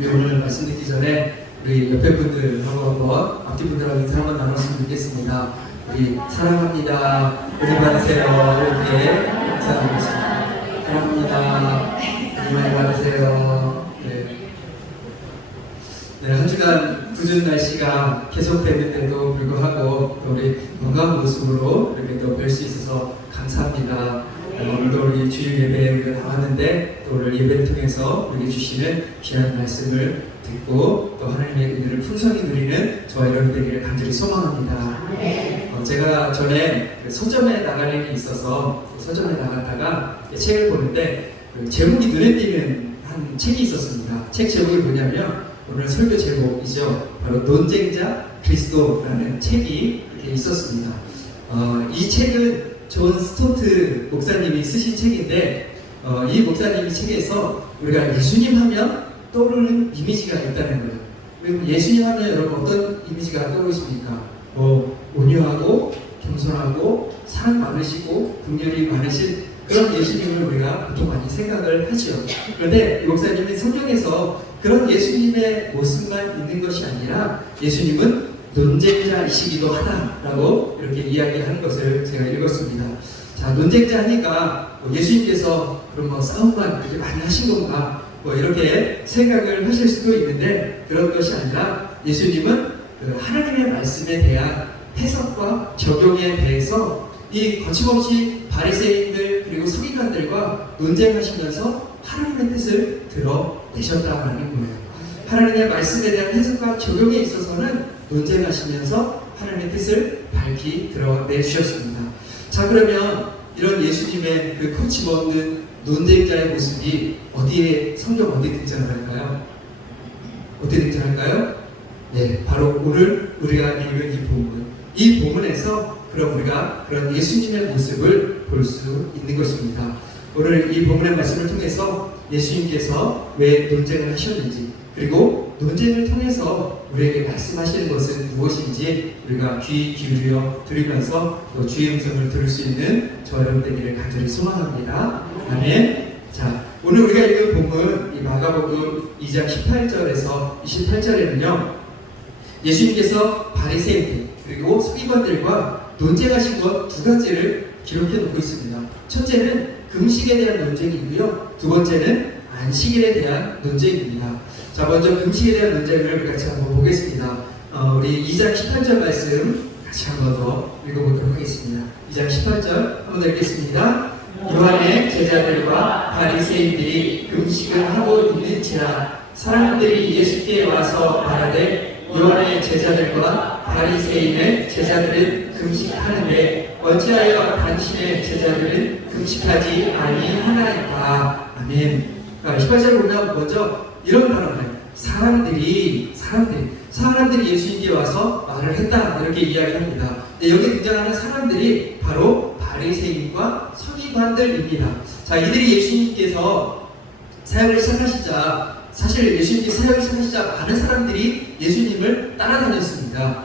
우리 오늘 말씀 듣기 전에 우리 옆에 분들하고 한번 앞뒤 분들하고 인사 한번 나눴으면 좋겠습니다. 우리 사랑합니다. 은혜 받으세요. 이렇게 인사하겠습니다. 사랑합니다. 은혜 많이 받으세요. 네, 한 주간 궂은 날씨가 계속되는데도 불구하고 또 우리 건강한 모습으로 이렇게 또 뵐 수 있어서 감사합니다. 오늘도 우리 주일 예배에 우리가 나왔는데 또 오늘 예배를 통해서 우리에게 주시는 귀한 말씀을 듣고 또 하나님의 은혜를 풍성히 누리는 저와 여러분 되기를 간절히 소망합니다. 제가 전에 서점에 나갈 일이 있어서 서점에 나갔다가 책을 보는데 제목이 눈에 띄는 한 책이 있었습니다. 책 제목이 뭐냐면 오늘 설교 제목이죠. 바로 논쟁자 그리스도라는 책이 이렇게 있었습니다. 이 책은 존 스토트 목사님이 쓰신 책인데 이 목사님이 책에서 우리가 예수님 하면 떠오르는 이미지가 있다는 거예요. 그리고 예수님 하면 여러분 어떤 이미지가 떠오르십니까? 온유하고 겸손하고 사랑 많으시고 긍휼이 많으신 그런 예수님을 우리가 보통 많이 생각을 하죠. 그런데 이 목사님은 성경에서 그런 예수님의 모습만 있는 것이 아니라 예수님은 논쟁자이시기도 하다라고 이렇게 이야기하는 것을 제가 읽었습니다. 자, 논쟁자 하니까 예수님께서 그럼 싸움만 이렇게 많이 하신 건가? 이렇게 생각을 하실 수도 있는데 그런 것이 아니라 예수님은 하나님의 말씀에 대한 해석과 적용에 대해서 이 거침없이 바리새인들 그리고 서기관들과 논쟁하시면서 하나님의 뜻을 드러내셨다라는 거예요. 하나님의 말씀에 대한 해석과 적용에 있어서는 논쟁하시면서 하나님의 뜻을 밝히 드러내주셨습니다. 자, 그러면 이런 예수님의 그 거침없는 논쟁자의 모습이 성경 어디에 등장할까요? 어디에 등장할까요? 네, 바로 오늘 우리가 읽은 이 본문. 이 본문에서 그럼 우리가 그런 예수님의 모습을 볼 수 있는 것입니다. 오늘 이 본문의 말씀을 통해서 예수님께서 왜 논쟁을 하셨는지 그리고 논쟁을 통해서 우리에게 말씀하시는 것은 무엇인지 우리가 귀 기울여 들으면서 또 주의 음성을 들을 수 있는 저와 여러분 되기를 간절히 소망합니다. 아멘. 자, 오늘 우리가 읽은 본문 이 마가복음 2장 18절에서 28절에는요 예수님께서 바리새인들 그리고 서기관들과 논쟁하신 것 두 가지를 기록해 놓고 있습니다. 첫째는 금식에 대한 논쟁이고요. 두 번째는 안식일에 대한 논쟁입니다. 자, 먼저 금식에 대한 논쟁을 우리 같이 한번 보겠습니다. 우리 2장 18절 말씀 같이 한번 더 읽어보도록 하겠습니다. 2장 18절 한번 더 읽겠습니다. 요한의 제자들과 바리새인들이 금식을 하고 있는지라 사람들이 예수께 와서 말하되 요한의 제자들과 바리새인의 제자들은 금식하는데 어찌하여 당신의 제자들은 금식하지 아니하나이까. 아멘. 18절 보면 먼저 이런 단어를 사람들이 예수님께 와서 말을 했다 이렇게 이야기합니다. 여기 등장하는 사람들이 바로 바리새인과 서기관들입니다. 자, 이들이 예수님께서 사역을 시작하시자 사실 예수님께서 사역을 시작하시자 많은 사람들이 예수님을 따라다녔습니다.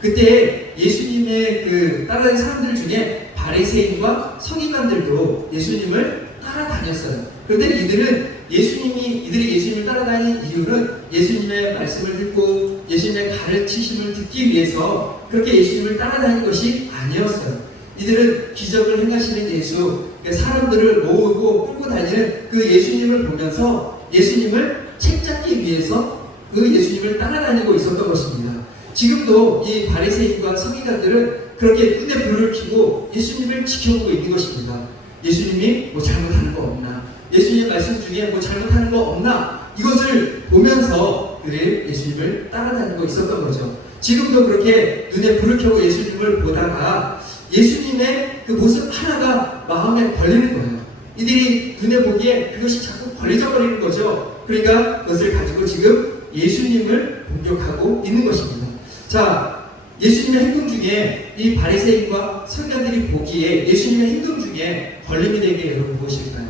그때 예수님의 그 따라다니는 사람들 중에 바리새인과 서기관들도 예수님을 따라다녔어요. 그런데 이들이 예수님을 따라다니는 이유는 예수님의 말씀을 듣고 예수님의 가르치심을 듣기 위해서 그렇게 예수님을 따라다니는 것이 아니었어요. 이들은 기적을 행하시는 예수, 사람들을 모으고 끌고 다니는 그 예수님을 보면서 예수님을 책잡기 위해서 그 예수님을 따라다니고 있었던 것입니다. 지금도 이 바리새인과 서기관들은 그렇게 눈에 불을 켜고 예수님을 지켜보고 있는 것입니다. 예수님이 뭐 잘못하는 거 없나? 예수님의 말씀 중에 뭐 잘못하는 거 없나? 이것을 보면서 그들이 예수님을 따라다니고 있었던 거죠. 지금도 그렇게 눈에 불을 켜고 예수님을 보다가 예수님의 그 모습 하나가 마음에 걸리는 거예요. 이들이 눈에 보기에 그것이 자꾸 걸려져 버리는 거죠. 그러니까 그것을 가지고 지금 예수님을 공격하고 있는 것입니다. 자, 예수님의 행동 중에 이 바리새인과 서기관들이 보기에 예수님의 행동 중에 걸림이 된 게 여러분 무엇일까요?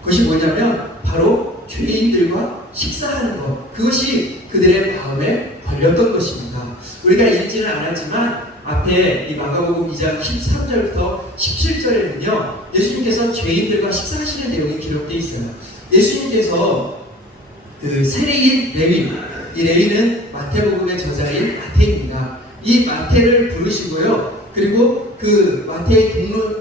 그것이 뭐냐면 바로 죄인들과 식사하는 것. 그것이 그들의 마음에 걸렸던 것입니다. 우리가 읽지는 않았지만 앞에 이 마가복음 2장 13절부터 17절에는요 예수님께서 죄인들과 식사하시는 내용이 기록되어 있어요. 예수님께서 그 세리인 레위, 이 레위는 마태복음의 저자인 마태입니다. 이 마태를 부르시고요. 그리고 그 마태의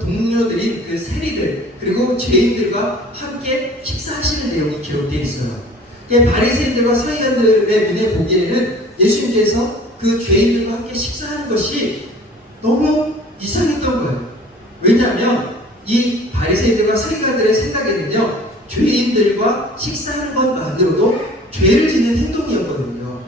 동료들인 그 세리들 그리고 죄인들과 함께 식사하시는 내용이 기록되어 있어요. 바리새인들과 서기관들의 눈에 보기에는 예수님께서 그 죄인들과 함께 식사하는 것이 너무 이상했던 거예요. 왜냐하면 이 바리새인들과 서기관들의 생각에는요, 죄인들과 식사하는 것만으로도 죄를 짓는 행동이었거든요.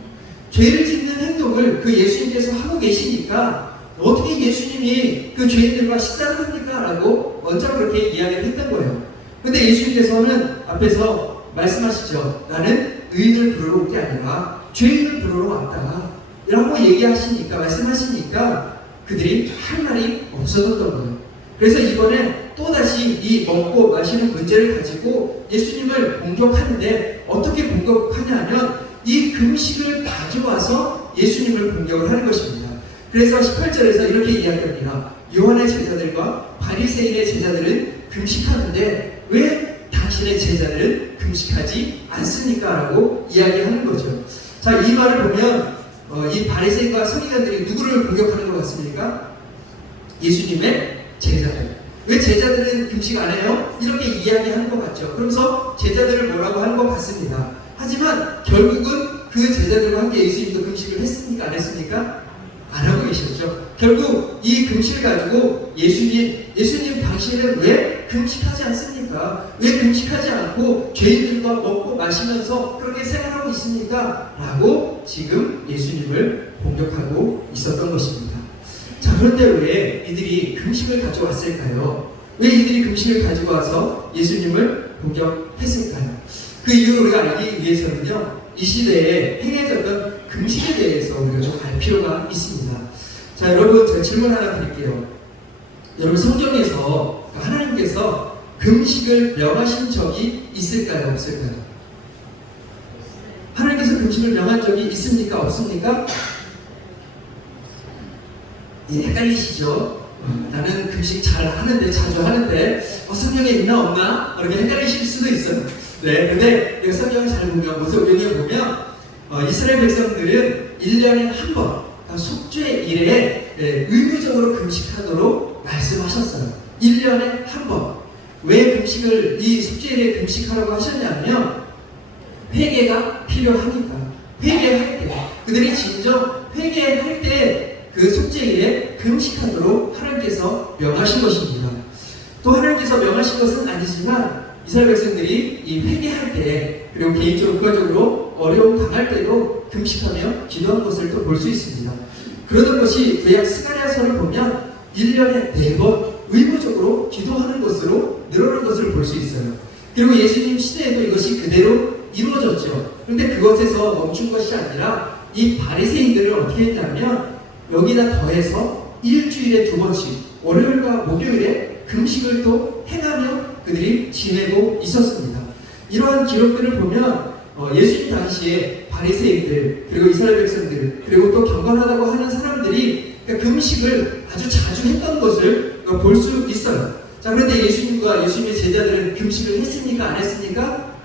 죄를 짓는 행동을 그 예수님께서 하고 계시니까 어떻게 예수님이 그 죄인들과 식사를 합니까? 라고 먼저 그렇게 이야기를 했던 거예요. 근데 예수님께서는 앞에서 말씀하시죠. 나는 의인을 부르러 온 게 아니라 죄인을 부르러 왔다 라고 얘기하시니까, 말씀하시니까 그들이 할 말이 없어졌던 거예요. 그래서 이번에 또다시 이 먹고 마시는 문제를 가지고 예수님을 공격하는데, 어떻게 공격하냐면 이 금식을 가져와서 예수님을 공격을 하는 것입니다. 그래서 18절에서 이렇게 이야기합니다. 요한의 제자들과 바리새인의 제자들은 금식하는데 왜 당신의 제자들은 금식하지 않습니까? 라고 이야기하는 거죠. 자, 이 말을 보면 이 바리새인과 서기관들이 누구를 공격하는 것 같습니까? 예수님의 제자들. 왜 제자들은 금식 안 해요? 이렇게 이야기하는 것 같죠. 그러면서 제자들을 뭐라고 하는 것 같습니다. 하지만 결국은 그 제자들과 함께 예수님도 금식을 했습니까? 안 했습니까? 안 하고 계셨죠. 결국 이 금식을 가지고 예수님 당신은 왜 금식하지 않습니까? 왜 금식하지 않고 죄인들과 먹고 마시면서 그렇게 생활하고 있습니까? 라고 지금 예수님을 공격하고 있었던 것입니다. 자, 그런데 왜 이들이 금식을 가져왔을까요? 왜 이들이 금식을 가지고 와서 예수님을 공격했을까요? 그 이유를 우리가 알기 위해서는요, 이 시대에 행해졌던 금식에 대해서 우리가 좀 알 필요가 있습니다. 자, 여러분, 제가 질문 하나 드릴게요. 여러분, 성경에서 하나님께서 금식을 명하신 적이 있을까요? 없을까요? 하나님께서 금식을 명한 적이 있습니까? 없습니까? 예, 헷갈리시죠? 나는 금식 잘 하는데, 자주 하는데, 성경에 있나 없나? 이렇게 헷갈리실 수도 있어요. 네, 근데 성경을 잘 보면, 모세오경에 보면, 이스라엘 백성들은 1년에 한 번, 속죄일에 의무적으로 금식하도록 말씀하셨어요. 1년에 한 번. 왜 금식을, 이 속죄일에 금식하라고 하셨냐면, 회개가 필요하니까. 회개할 때, 그들이 진정 회개할 때, 그 속죄일에 금식하도록 하나님께서 명하신 것입니다. 또 하나님께서 명하신 것은 아니지만 이스라엘 백성들이 이 회개할 때, 그리고 개인적으로 국가적으로 어려움 당할 때도 금식하며 기도한 것을 또 볼 수 있습니다. 그러던 것이 구약 스가랴서를 보면 1년에 4번 의무적으로 기도하는 것으로 늘어난 것을 볼 수 있어요. 그리고 예수님 시대에도 이것이 그대로 이루어졌죠. 그런데 그것에서 멈춘 것이 아니라 이 바리새인들은 어떻게 했냐면 여기다 더해서 일주일에 2번씩 월요일과 목요일에 금식을 또 행하며 그들이 지내고 있었습니다. 이러한 기록들을 보면 예수님 당시에 바리새인들, 그리고 이스라엘 백성들, 그리고 또 경건하다고 하는 사람들이 금식을 아주 자주 했던 것을 볼 수 있어요. 자, 그런데 예수님과 예수님의 제자들은 금식을 했습니까? 안 했습니까?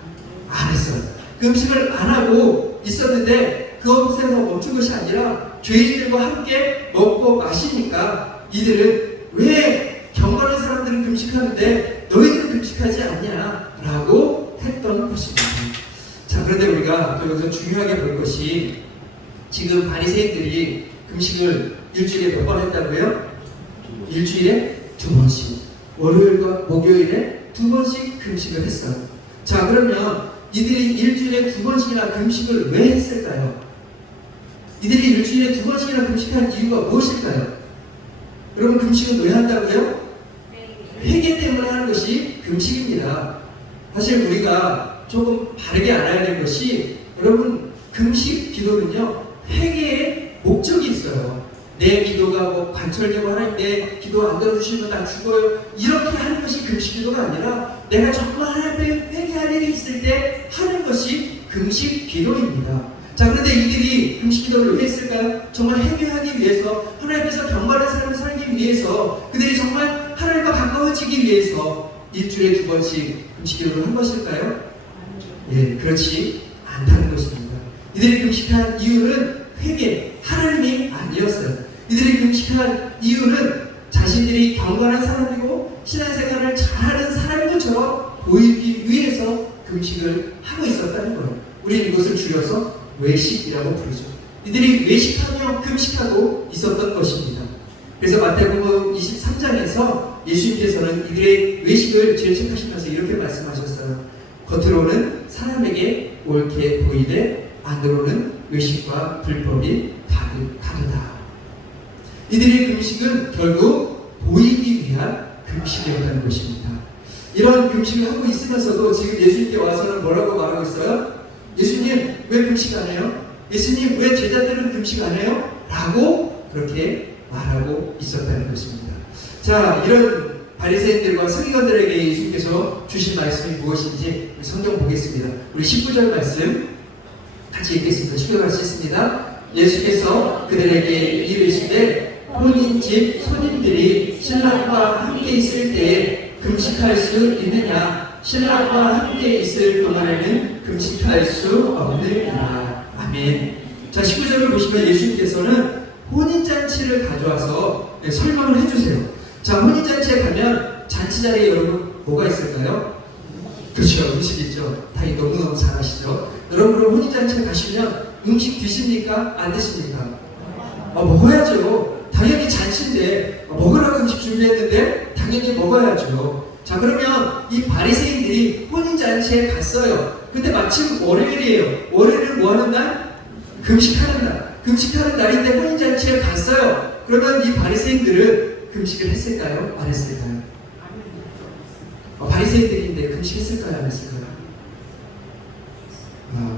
안 했어요. 금식을 안 하고 있었는데 그것에서 멈춘 것이 아니라 죄인들과 함께 먹고 마시니까 이들은 왜 경건한 사람들은 금식하는데 너희들은 금식하지 않냐? 라고 했던 것입니다. 자, 그런데 우리가 또 여기서 중요하게 볼 것이 지금 바리새인들이 금식을 일주일에 몇 번 했다고요? 일주일에 2번씩. 월요일과 목요일에 2번씩 금식을 했어요. 자, 그러면 이들이 일주일에 2번씩이나 금식을 왜 했을까요? 이들이 일주일에 2번씩이나 금식한 이유가 무엇일까요? 여러분, 금식은 왜 한다고요? 회개 때문에 하는 것이 금식입니다. 사실 우리가 조금 바르게 알아야 될 것이, 여러분, 금식 기도는요, 회개의 목적이 있어요. 내 기도가 뭐 관철되고 하나님 내 기도 안 들어주시면 나 죽어요, 이렇게 하는 것이 금식 기도가 아니라 내가 정말 하나님 앞에 회개할 일이 있을 때 하는 것이 금식 기도입니다. 자, 그런데 이들이 금식 기도를 왜 했을까요? 정말 회개하기 위해서, 하나님께서 경건한 삶을 살기 위해서, 그들이 정말 하나님과 가까워지기 위해서 일주일에 2번씩 금식 기도를 한 것일까요? 예, 그렇지 이들이 금식한 이유는 회개, 하나님이 아니었어요. 이들이 금식한 이유는 자신들이 경건한 사람이고 신앙생활을 잘하는 사람인 것처럼 보이기 위해서 금식을 하고 있었다는 거예요. 우리는 이것을 줄여서 외식이라고 부르죠. 이들이 외식하며 금식하고 있었던 것입니다. 그래서 마태복음 23장에서 예수님께서는 이들의 외식을 질책하시면서 이렇게 말씀하셨어요. 겉으로는 사람에게 옳게 보이되 안으로는 외식과 불법이 가득하다. 이들의 금식은 결국 보이기 위한 금식이었다는 것입니다. 이런 금식을 하고 있으면서도 지금 예수님께 와서는 뭐라고 말하고 있어요? 예수님 왜 금식 안 해요? 예수님 왜 제자들은 금식 안 해요? 라고 그렇게 말하고 있었다는 것입니다. 자, 이런 바리새인들과 서기관들에게 예수님께서 주신 말씀이 무엇인지 성경 보겠습니다. 우리 19절 말씀 같이 읽겠습니다. 19절 말씀 있습니다. 예수께서 그들에게 이르시되 혼인집 손님들이 신랑과 함께 있을 때에 금식할 수 있느냐? 신랑과 함께 있을 동안에는 금식할 수 없느니라. 아멘. 자, 19절을 보시면 예수님께서는 혼인잔치를 가져와서 설명을 해주세요. 자, 혼인잔치에 가면 잔치 자리에 여러분 뭐가 있을까요? 그렇죠. 음식이 있죠. 다들 너무너무 잘 아시죠? 여러분 혼인잔치에 가시면 음식 드십니까? 안 드십니까? 먹어야죠. 당연히 잔치인데 먹으라고 음식 준비했는데 당연히 먹어야죠. 자, 그러면 이 바리새인들이 혼인잔치에 갔어요. 근데 마침 월요일이에요. 월요일은 뭐 하는 날? 금식하는 날. 금식하는 날인데 혼인잔치에 갔어요. 그러면 이 바리새인들은 금식을 했을까요? 안 했을까요? 바리새인들인데 금식했을까요? 안 했을까요?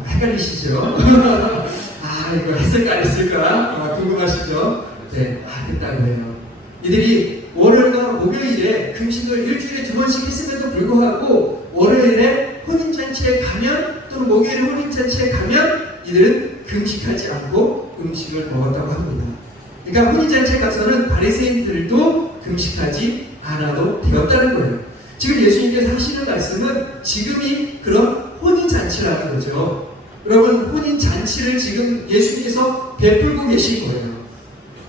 헷갈리시죠? 이거 했을까 안 했을까? 궁금하시죠? 네, 했다고 해요. 이들이 월요일과 목요일에 금식을 일주일에 2번씩 했음에도 불구하고 월요일에 혼인잔치에 가면 또는 목요일에 혼인잔치에 가면 이들은 금식하지 않고 음식을 먹었다고 합니다. 그러니까 혼인잔치에 가서는 바리새인들도 금식하지 않아도 되었다는 거예요. 지금 예수님께서 하시는 말씀은 지금이 그런 혼인잔치라는 거죠. 여러분, 혼인잔치를 지금 예수님께서 베풀고 계신 거예요.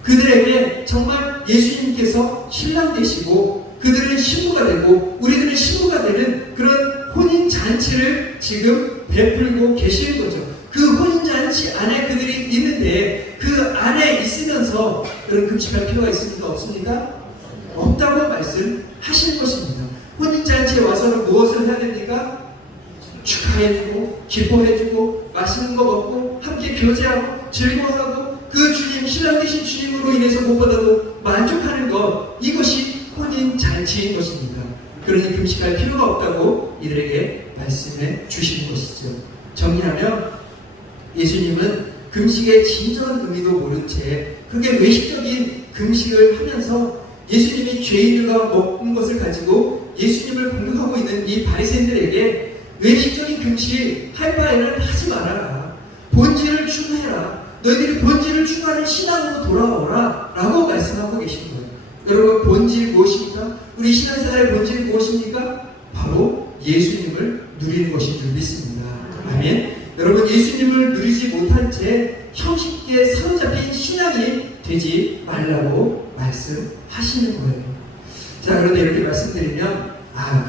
그들에게 정말 예수님께서 신랑 되시고 그들은 신부가 되고 우리들은 신부가 되는 그런 혼인잔치를 지금 베풀고 계시는 거죠. 그 혼인잔치 안에 그들이 있는데 그 안에 있으면서 그런 금식할 필요가 있습니까? 없습니까? 없다고 말씀하시는 것입니다. 혼인잔치에 와서는 무엇을 해야 됩니까? 축하해주고 기뻐해주고 맛있는 거 먹고 함께 교제하고 즐거워하고 그 주님, 신랑 되신 주님으로 인해서 무엇보다도 만족하는 것, 이것이 혼인잔치인 것입니다. 그러니 금식할 필요가 없다고 이들에게 말씀해 주시는 것이죠. 정리하면 예수님은 금식의 진정한 의미도 모른 채 그게 외식적인 금식을 하면서 예수님이 죄인들과 먹은 것을 가지고 예수님을 공격하고 있는 이 바리새인들에게 외식적인 금식 할 바에는 하지 말아라. 본질을 추구해라. 너희들이 본질을 추구하는 신앙으로 돌아오라 라고 말씀하고 계신 거예요. 여러분, 본질이 무엇입니까? 우리 신앙생활의 본질이 무엇입니까? 바로 예수님을 누리는 것인 줄 믿습니다. 아멘. 여러분, 예수님을 누리지 못한 채 형식에 사로잡힌 신앙이 되지 말라고 말씀하시는 거예요. 자, 그런데 이렇게 말씀드리면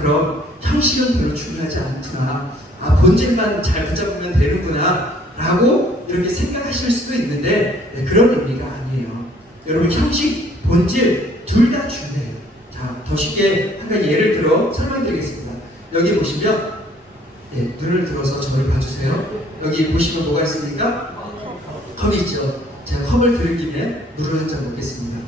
그럼 형식은 별로 중요하지 않구나. 본질만 잘 붙잡으면 되는구나 라고 이렇게 생각하실 수도 있는데 그런 의미가 아니에요. 여러분, 형식, 본질 둘 다 중요해요. 자, 더 쉽게 한 가지 예를 들어 설명드리겠습니다. 여기 보시면 눈을 들어서 저를 봐주세요. 여기 보시면 뭐가 있습니까? 컵이 있죠. 제가 컵을 들은 김에 물을 한 잔 먹겠습니다.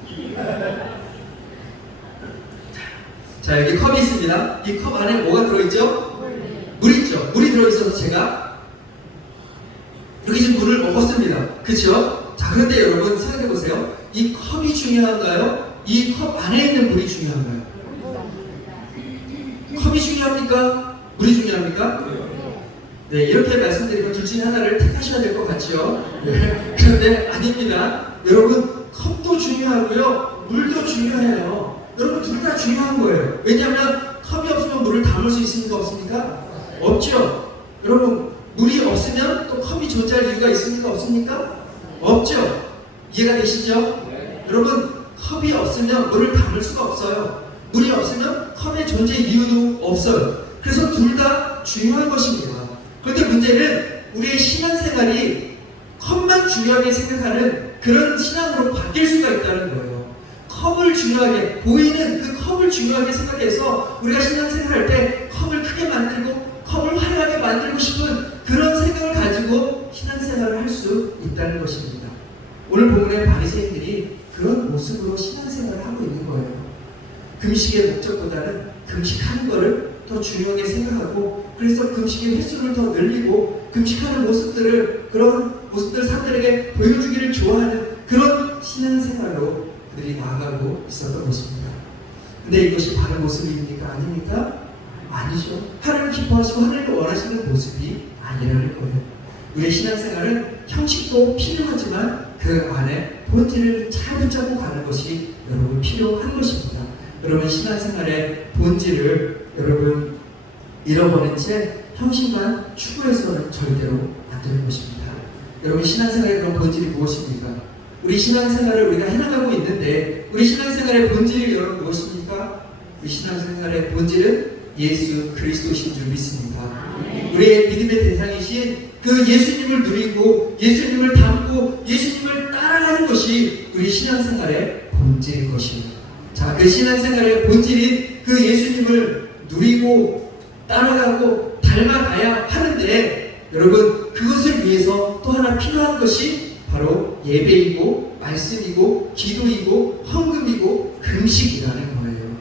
자, 여기 컵이 있습니다. 이 컵 안에 뭐가 들어있죠? 물이 있죠. 물이 들어있어서 제가 여기 지금 물을 먹었습니다. 그렇죠? 자, 그런데 여러분 생각해보세요. 이 컵이 중요한가요? 이 컵 안에 있는 물이 중요한가요? 컵이 중요합니까? 물이 중요합니까? 네, 이렇게 말씀드리면 둘 중에 하나를 택하셔야 될 것 같죠? 네. 그런데 아닙니다. 여러분, 컵도 중요하고요, 물도 중요해요. 여러분, 둘 다 중요한 거예요. 왜냐하면 컵이 없으면 물을 담을 수 있습니까? 없습니까? 없죠. 여러분, 물이 없으면 또 컵이 존재할 이유가 있습니까? 없습니까? 없죠. 이해가 되시죠? 여러분, 컵이 없으면 물을 담을 수가 없어요. 물이 없으면 컵의 존재 이유도 없어요. 그래서 둘 다 중요한 것입니다. 그런데 문제는 우리의 신앙생활이 컵만 중요하게 생각하는 그런 신앙으로 바뀔 수가 있다는 거예요. 컵을 중요하게, 보이는 그 컵을 중요하게 생각해서 우리가 신앙생활할 때 컵을 크게 만들고 컵을 화려하게 만들고 싶은 그런 생각을 가지고 신앙생활을 할 수 있다는 것입니다. 오늘 본문의 바리새인들이 그런 모습으로 신앙생활을 하고 있는 거예요. 금식의 목적보다는 금식하는 것을 더 중요하게 생각하고, 그래서 금식의 횟수를 더 늘리고 금식하는 모습들을, 그런 모습들을 사람들에게 보여주기를 좋아하는 그런 신앙생활로 그들이 나아가고 있었던 것입니다. 근데 이것이 바른 모습입니까? 아닙니까? 아니죠. 하나님을 기뻐하시고 하나님을 원하시는 모습이 아니라는 거예요. 우리의 신앙생활은 형식도 필요하지만 그 안에 본질을 잘 붙잡고 가는 것이 여러분 필요한 것입니다. 여러분, 신앙생활의 본질을 여러분 잃어버린 채 형식만 추구해서는 절대로 안 되는 것입니다. 여러분, 신앙생활의 그런 본질이 무엇입니까? 우리 신앙생활을 우리가 해나가고 있는데 우리 신앙생활의 본질이 여러분 무엇입니까? 우리 신앙생활의 본질은 예수 그리스도신 줄 믿습니다. 우리의 믿음의 대상이신 그 예수님을 누리고 예수님을 닮고 예수님을 따라가는 것이 우리 신앙생활의 본질인 것입니다. 자, 그 신앙생활의 본질인 그 예수님을 누리고 따라가고 닮아가야 하는데, 여러분, 그것을 위해서 또 하나 필요한 것이 바로 예배이고 말씀이고 기도이고 헌금이고 금식이라는 거예요.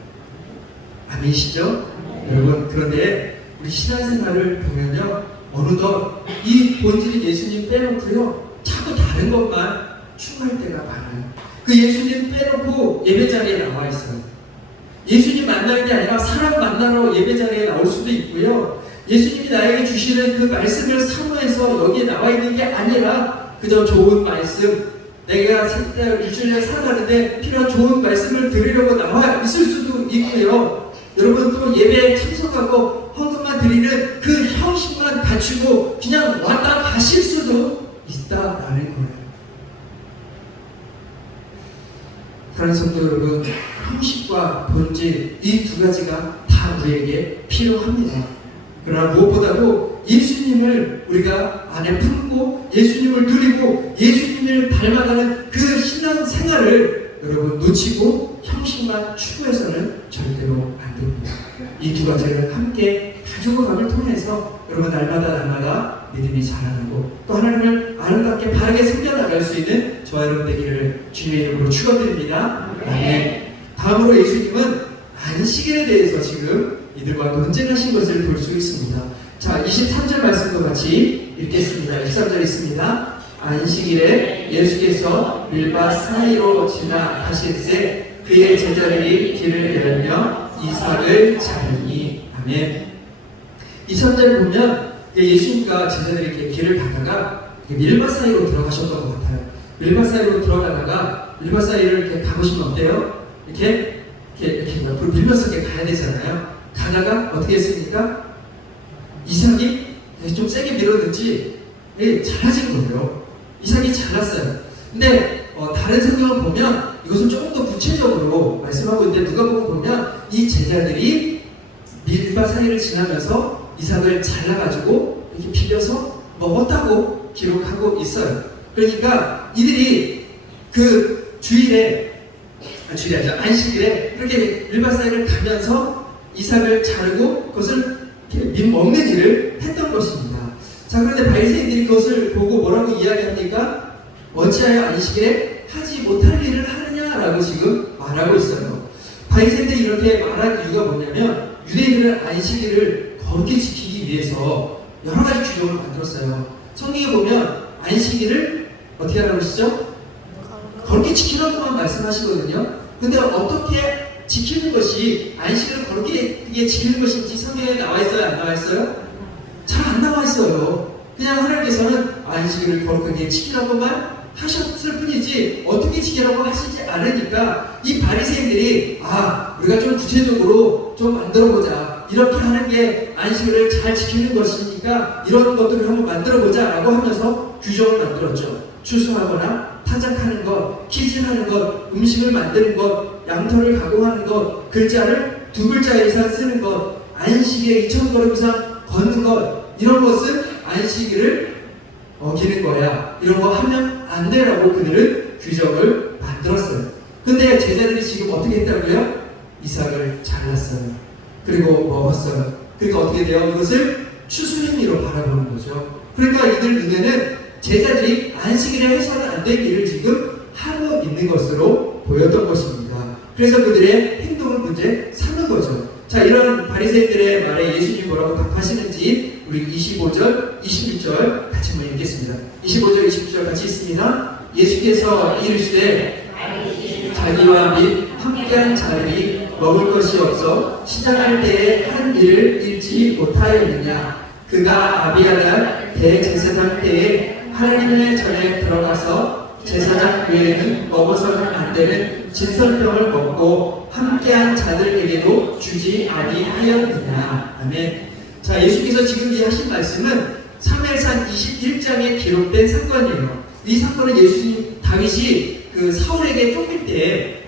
아멘이시죠? 여러분, 그런데 우리 신앙생활을 보면요, 어느덧 이 본질인 예수님 빼놓고요, 자꾸 다른 것만 추구할 때가 많아요. 그 예수님 빼놓고 예배자리에 나와 있어요. 예수님 만나는 게 아니라 사람 만나러 예배자리에 나올 수도 있고요, 예수님이 나에게 주시는 그 말씀을 사모해서 여기에 나와 있는 게 아니라 그저 좋은 말씀, 내가 일주일에 살아가는데 필요한 좋은 말씀을 들으려고 나와 있을 수도 있고요, 여러분 또 예배에 참석하고 헌금만 드리는 그 형식만 갖추고 그냥 왔다 가실 수도 있다라는 거예요. 사랑하는 성도 여러분, 형식과 본질, 이 두 가지가 다 우리에게 필요합니다. 그러나 무엇보다도 예수님을 우리가 안에 품고 예수님을 누리고 예수님을 닮아가는 그 신앙 생활을 여러분 놓치고 형식만 추구해서는 절대로 안 됩니다. 이 두 가지를 함께 가져감을 통해서 여러분 날마다 믿음이 자라나고 또 하나님을 아름답게 바르게 섬겨나갈 수 있는 저와 여러분 되기를 주님의 이름으로 축원드립니다. 아멘. 다음으로 예수님은 안식일에 대해서 지금 이들과 논쟁하신 것을 볼 수 있습니다. 자, 23절 말씀도 같이 읽겠습니다. 23절 있습니다. 안식일에 예수께서 밀밭 사이로 지나가실새 그의 제자들이 길을 열며 이삭을 자르니. 아멘. 23절 보면 예수님과 제자들이 이렇게 길을 가다가 밀밭 사이로 들어가셨던 것 같아요. 밀밭 사이로 들어가다가 밀밭 사이를 이렇게 가보시면 어때요? 이렇게 옆으로 밀면서 이렇게 가야 되잖아요. 가다가 어떻게 했습니까? 이삭이 좀 세게 밀었는지 잘라진 거예요. 이삭이 잘랐어요. 근데 다른 성경을 보면 이것은 조금 더 구체적으로 말씀하고 있는데, 누가복음 보면 이 제자들이 밀밭 사이를 지나면서 이삭을 잘라가지고 이렇게 비벼서 먹었다고 기록하고 있어요. 그러니까 이들이 그 주일에 아니죠, 안식일에 이렇게 밀밭 사이를 가면서 이삭을 자르고 그것을 먹는 일을 했던 것입니다. 자, 그런데 바리새인들이 그것을 보고 뭐라고 이야기합니까? 어찌하여 안식일에 하지 못할 일을 하느냐라고 지금 말하고 있어요. 바리새인들이 이렇게 말한 이유가 뭐냐면, 유대인들은 안식일을 거룩히 지키기 위해서 여러 가지 규정을 만들었어요. 성경에 보면 안식일을 어떻게 하라고 하시죠? 거룩히 지키라고만 말씀하시거든요. 근데 어떻게 지키는 것이, 안식일을 거룩히 지키는 것인지 성경에 나와 있어요? 안 나와 있어요? 잘 안 나와 있어요. 그냥 하나님께서는 안식일을 거룩하게 지키라고만 하셨을 뿐이지 어떻게 지키라고 하시지 않으니까 이 바리새인들이 우리가 좀 구체적으로 좀 만들어보자, 이렇게 하는 게 안식일을 잘 지키는 것이니까 이런 것들을 한번 만들어보자 라고 하면서 규정을 만들었죠. 추수하거나 타작하는 것, 키질하는 것, 음식을 만드는 것, 양털을 가공하는 것, 글자를 2글자 이상 쓰는 것, 안식일에 2000걸음 이상 걷는 것, 이런 것은 안식일을 어기는 거야. 이런 거 하면 안 되라고 그들은 규정을 만들었어요. 근데 제자들이 지금 어떻게 했다고요? 이삭을 잘랐어요. 그리고 먹었어요. 그러니까 어떻게 돼요? 이것을 추수행위로 바라보는 거죠. 그러니까 이들 눈에는 제자들이 안식일에 해서는 안 될 일을 지금 하고 있는 것으로 보였던 것입니다. 그래서 그들의 행동을 문제 삼는 거죠. 자, 이런 바리새인들의 말에 예수님이 뭐라고 답하시는지 우리 25절, 21절 같이 한번 읽겠습니다. 25절, 21절 같이 있습니다. 예수께서 이르시되 자기와 및 함께한 자들이 먹을 것이 없어 시장할 때에 한 일을 잃지 못하였느냐. 그가 아비아달 대제사장 때에 하나님의 전에 들어가서 제사장 외에는 먹어서는 안 되는 진설병을 먹고 함께한 자들에게도 주지 아니하였느냐. 아멘. 자, 예수께서 지금 이 하신 말씀은 사무엘상 21장에 기록된 사건이에요. 이 사건은 예수님, 다윗이 그 사울에게 쫓길 때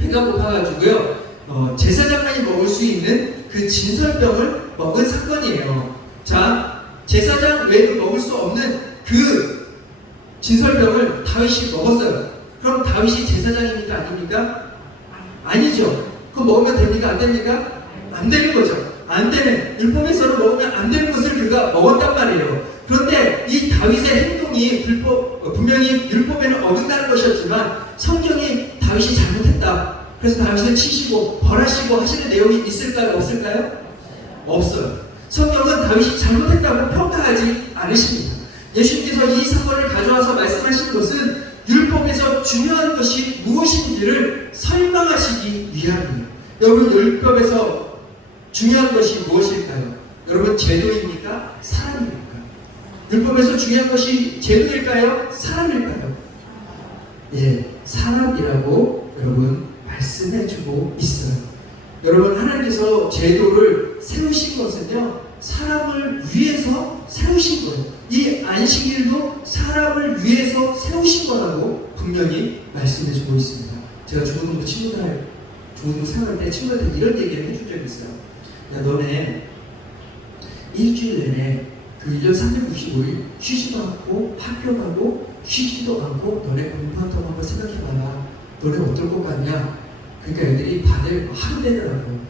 배가 고파가지고요, 제사장만이 먹을 수 있는 그 진설병을 먹은 사건이에요. 자, 제사장 외에도 먹을 수 없는 그 진설병을 다윗이 먹었어요. 그럼 다윗이 제사장입니까? 아닙니까? 아니죠. 그거 먹으면 됩니까? 안 됩니까? 안 되는 거죠. 안 되는, 율법에서는 먹으면 안 되는 것을 그가 먹었단 말이에요. 그런데 이 다윗의 행동이 분명히 율법에는 어긋나는 것이었지만 성경이 다윗이 잘못했다, 그래서 다윗을 치시고 벌하시고 하시는 내용이 있을까요? 없을까요? 없어요. 성경은 다윗이 잘못했다고 평가하지 않으십니다. 예수님께서 이 사건을 가져와서 말씀하시는 것은 율법에서 중요한 것이 무엇인지를 설명하시기 위함이에요. 여러분, 율법에서 중요한 것이 무엇일까요? 여러분, 제도입니까? 사람입니까? 율법에서 중요한 것이 제도일까요? 사람일까요? 예, 사람이라고 여러분 말씀해주고 있어요. 여러분, 하나님께서 제도를 세우신 것은요, 사람을 위해서 세우신 거예요. 이 안식일도 사람을 위해서 세우신 거라고 분명히 말씀해주고 있습니다. 제가 중고등부 생활할 때 친구한테 이런 얘기를 해준 적이 있어요. 야, 너네 일주일 내내 그 1년 365일 쉬지도 않고 학교 가고 쉬지도 않고 너네 공부한다고 한번 생각해봐라. 너네 어떨 것 같냐? 그러니까 애들이 다들 하루 내느라고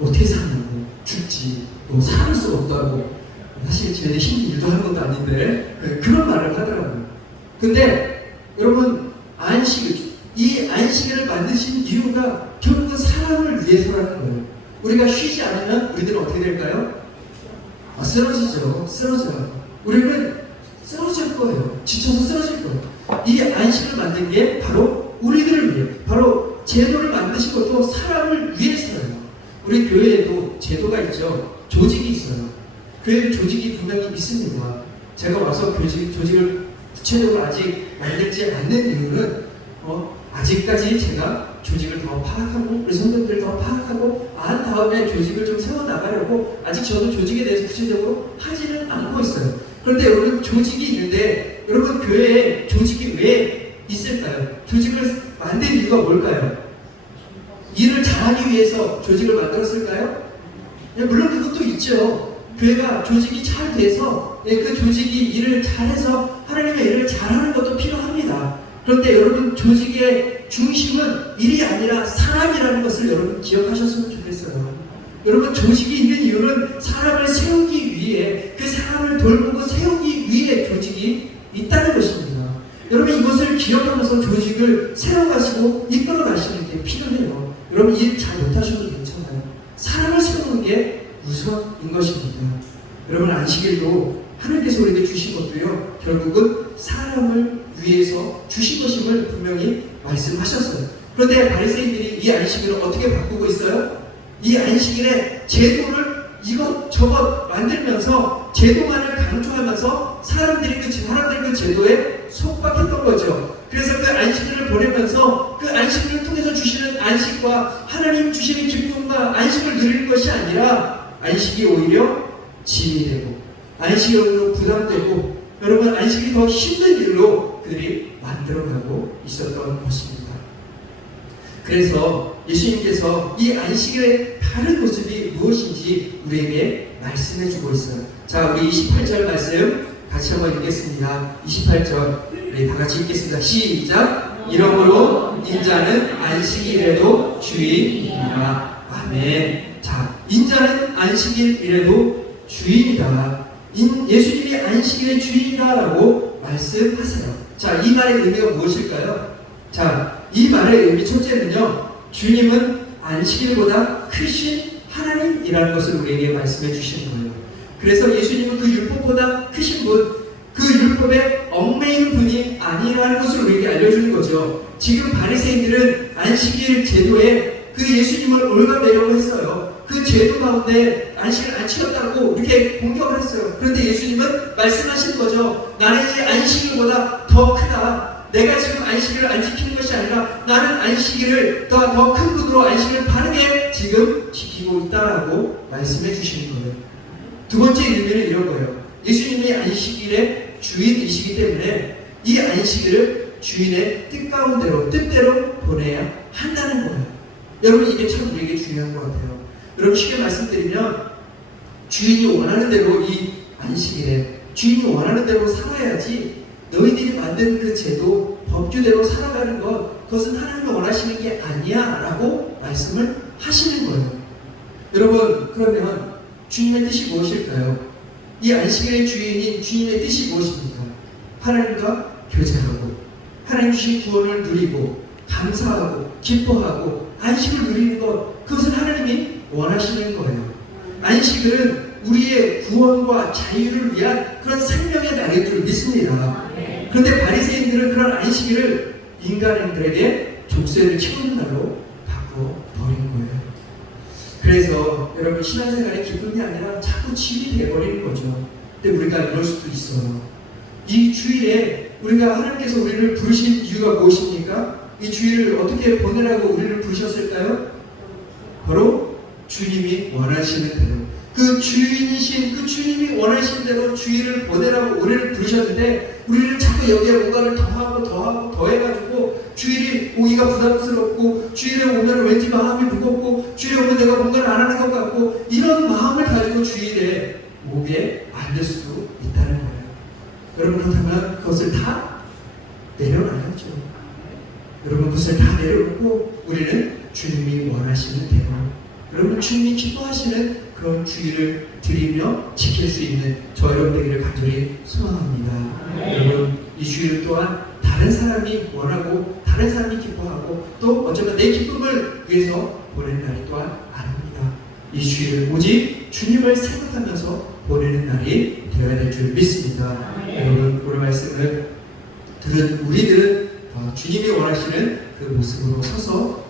어떻게 사냐고, 죽지, 뭐 살을 수가 없다고. 사실 쟤네 힘이 유도하는 것도 아닌데 그런 말을 하더라고요. 근데 여러분, 이 안식일을 만드신 이유가 결국은 사람을 위해서라는 거예요. 우리가 쉬지 않으면 우리들은 어떻게 될까요? 쓰러지죠. 쓰러져요. 우리는 쓰러질 거예요. 지쳐서 쓰러질 거예요. 이 안식을 만든 게 바로 우리들을 위해, 바로 제도를 만드신 것도 사람을 위해서예요. 우리 교회에도 제도가 있죠. 조직이 있어요. 교회 조직이 분명히 있습니다. 제가 와서 조직을 구체적으로 아직 만들지 않는 이유는 아직까지 제가 조직을 더 파악하고 우리 성도들 더 파악하고 안 다음에 조직을 좀 세워나가려고 아직 저도 조직에 대해서 구체적으로 하지는 않고 있어요. 그런데 여러분, 조직이 있는데 여러분, 교회에 조직이 왜 있을까요? 조직을 만든 이유가 뭘까요? 일을 잘하기 위해서 조직을 만들었을까요? 물론 그것도 있죠. 교회가 조직이 잘 돼서 그 조직이 일을 잘해서 하나님의 일을 잘하는 것도 필요합니다. 그런데 여러분, 조직의 중심은 일이 아니라 사람이라는 것을 여러분 기억하셨으면 좋겠어요. 여러분, 조직이 있는 이유는 사람을 세우기 위해, 그 사람을 돌보고 세우기 위해 조직이 있다는 것입니다. 여러분, 이것을 기억하면서 조직을 세워가시고 이끌어 가시는 게 필요해요. 여러분, 일 잘 못하셔도 괜찮아요. 사람을 세우는 게 우선인 것입니다. 여러분, 안식일도 하나님께서 우리에게 주신 것도요, 결국은 사람을 위해서 주신 것임을 분명히 말씀하셨어요. 그런데 바리새인들이 이 안식일을 어떻게 바꾸고 있어요? 이 안식일에 제도를 이것저것 만들면서 제도만을 강조하면서 사람들이 그 제도에 속박했던 거죠. 그래서 그 안식일을 보내면서 그 안식일을 통해서 주시는 안식과 하나님 주시는 기쁨과 안식을 누리는 것이 아니라 안식이 오히려 짐이 되고, 안식이 오히려 부담되고, 여러분 안식이 더 힘든 일로 그들이 만들어가고 있었던 것입니다. 그래서 예수님께서 이 안식일의 다른 모습이 무엇인지 우리에게 말씀해 주고 있어요. 자, 우리 28절 말씀 같이 한번 읽겠습니다. 28절 우리 다 같이 읽겠습니다. 시작. 이러므로 인자는 안식일에도 주인이니라. 아멘. 자, 인자는 안식일이라도 주인이다. 예수님이 안식일의 주인이다라고 말씀하세요. 자, 이 말의 의미가 무엇일까요? 자, 이 말의 의미 첫째는요, 주님은 안식일보다 크신 하나님이라는 것을 우리에게 말씀해 주시는 거예요. 그래서 예수님은 그 율법보다 크신 분, 그 율법에 얽매인 분이 아니라는 것을 우리에게 알려주는 거죠. 지금 바리새인들은 안식일 제도에 그 예수님을 올가매려고 했어요. 그 제도 가운데 안식을 안 지켰다고 이렇게 공격을 했어요. 그런데 예수님은 말씀하시는 거죠. 나는 이 안식일보다 더 크다. 내가 지금 안식일을 안 지키는 것이 아니라 나는 안식일을 더 큰 분으로 안식일을 바르게 지금 지키고 있다라고 말씀해 주시는 거예요. 두 번째 의미는 이런 거예요. 예수님이 안식일의 주인이시기 때문에 이 안식일을 주인의 뜻대로 보내야 한다는 거예요. 여러분, 이게 참 우리에게 중요한 것 같아요. 여러분, 쉽게 말씀드리면 주인이 원하는 대로 이 안식일에 주인이 원하는 대로 살아야지, 너희들이 만든 그 제도, 법규대로 살아가는 것, 그것은 하나님이 원하시는 게 아니야 라고 말씀을 하시는 거예요. 여러분, 그러면 주님의 뜻이 무엇일까요? 이 안식일의 주인인 주님의 뜻이 무엇입니까? 하나님과 교제하고 하나님 주신 구원을 누리고 감사하고 기뻐하고 안식을 누리는 것, 그것을 하나님이 원하시는 거예요. 안식일은 우리의 구원과 자유를 위한 그런 생명의 날일 줄 믿습니다. 그런데 바리새인들은 그런 안식일을 인간들에게 족쇄를 채우는 날로 바꿔버린 거예요. 그래서 여러분, 신앙생활의 기쁨이 아니라 자꾸 짐이 되어버리는 거죠. 근데 우리가 이럴 수도 있어요. 이 주일에 우리가 하나님께서 우리를 부르신 이유가 무엇입니까? 이 주일을 어떻게 보내라고 우리를 부르셨을까요? 바로 주님이 원하시는 대로, 그 주인이신 그 주님이 원하시는 대로 주일을 보내라고 우리를 부르셨는데, 우리는 자꾸 여기에 뭔가를 더해가지고 주일이 오기가 부담스럽고, 주일에 오면 왠지 마음이 무겁고, 주일에 오면 내가 뭔가를 안 하는 것 같고, 이런 마음을 가지고 주일에 오게 만들 수도 있다는 거예요. 여러분, 그렇다면 그것을 다 내려놔야죠. 여러분, 그것을 다 내려놓고 우리는 주님이 원하시는 대로, 여러분 주님이 기뻐하시는 그런 주일을 드리며 지킬 수 있는 저 여러분 되기를 간절히 소망합니다. 여러분, 이 주일 또한 다른 사람이 원하고 다른 사람이 기뻐하고 또 어쩌면 내 기쁨을 위해서 보내는 날이 또한 아닙니다. 이 주일을 오직 주님을 생각하면서 보내는 날이 되어야 될 줄 믿습니다. 여러분, 오늘 말씀을 들은 우리들은 주님이 원하시는 그 모습으로 서서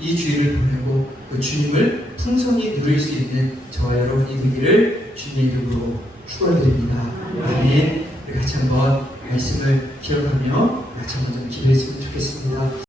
이 주일을 보내고 그 주님을 풍성히 누릴 수 있는 저와 여러분이 되기를 주님의 이름으로 축원드립니다. 아멘. 우리 같이 한번 말씀을 기억하며 같이 한번 좀 기도했으면 좋겠습니다.